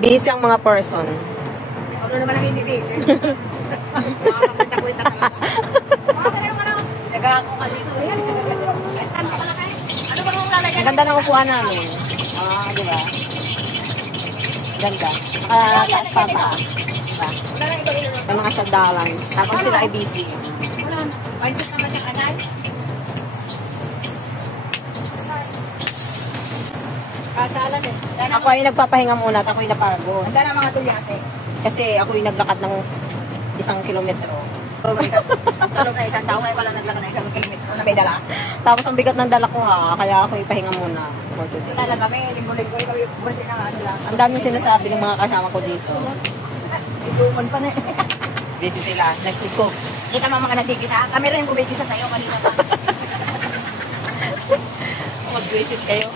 Busy ang mga person. Ano naman ang hindi busy? Makakapunta-kwenta talaga. Nagkakaku ka dito. Ano ba nung lalagyan? Ang ganda ng upuan namin. Di ba? Ganda. Nakataas pa pa. Diba? Yung mga sandalans. Tapos sila ay busy. Pansit naman yung anay. Kasalan eh. Ako ay nagpapahinga muna at ako ay napagod. Handa na mga tulyate. Kasi ako ay naglakad ng 1 kilometro. Tulog na isang tao, ngayon ko lang naglakad ng 1 kilometro na may dala. Tapos ang bigat ng dala ko kaya ako ay pahinga muna for today. Talaga kami, linggo-linggo, ikaw yung bunti na ano lang. Ang daming sinasabi ng mga kasama ko dito. Ituman pa na eh. Busy sila. Next week ko. Kita mo mga nagtigisa. Kami rin yung bumigisa sa'yo kanina pa. Mag-visit kayo.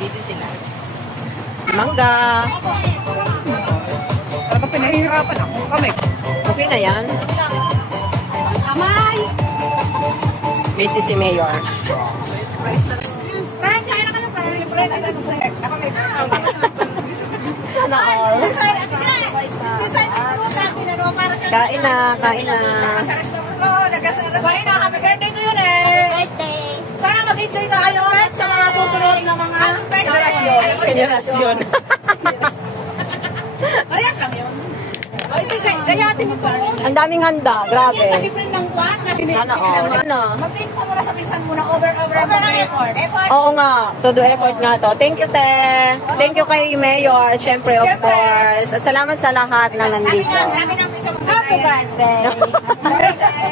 Busy sila. Mangga. Talaga pinahihirapan ako. Kami. Okay na yan. Kamay! Busy si Mayor. Friend, kaya na ka ng friend. Ako may Sana all. Kain na, kain na. Kain na, happy birthday to yun eh. Sana mag-enjoy ka kayo sa mga susunod na mga Generasyon. Parehas lang yun. Gayatin mo pa. Ang daming handa, grabe. Kasi friend ng buwan. Sana all. Ano? Mag-think mo muna sa pinsan mo na over mag-effort. Oo nga, todo effort nga to. Thank you, Te. Thank you kay Mayor, syempre, of course. At salamat sa lahat na nandito. Happy birthday.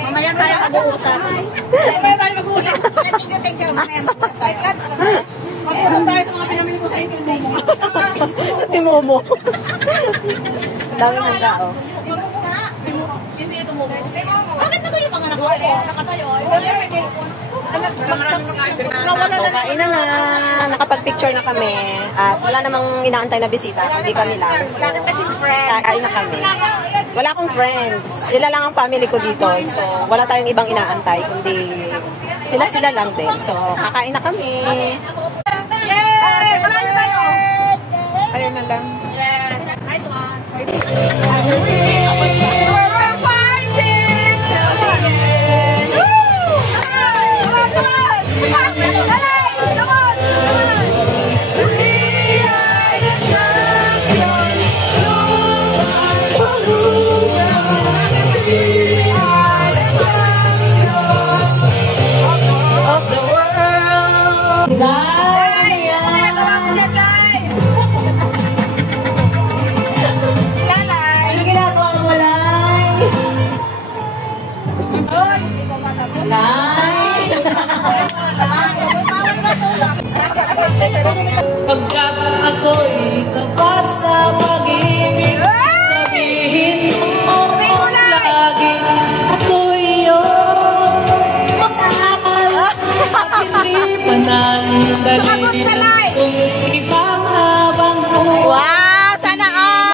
Mamaya tayo mag-uusap. Mamaya tayo mag-uusap. Thank you. Mamaya mag-uusap tayo. Mag-uusap tayo sa mga pinamili mo sa inyo. Si Momo. Daming handa, oh. Hindi ito mo. Bakit na ba yung mga nakatayo? Kain na na. Nakapag-picture na kami. At wala namang inaantay na bisita. Hindi kami lang. So, kain na kami. Wala akong friends. Sila lang ang family ko dito. So, wala tayong ibang inaantay. Kundi sila lang din. So, kakain na kami. Yay! Malayo tayo! Ayun na lang. Yes. Nice one. We're fighting! Pagkat ako'y tapat sa pag-ibig, sabihin mo lagi ako'y iyong mahal at hindi panandali ng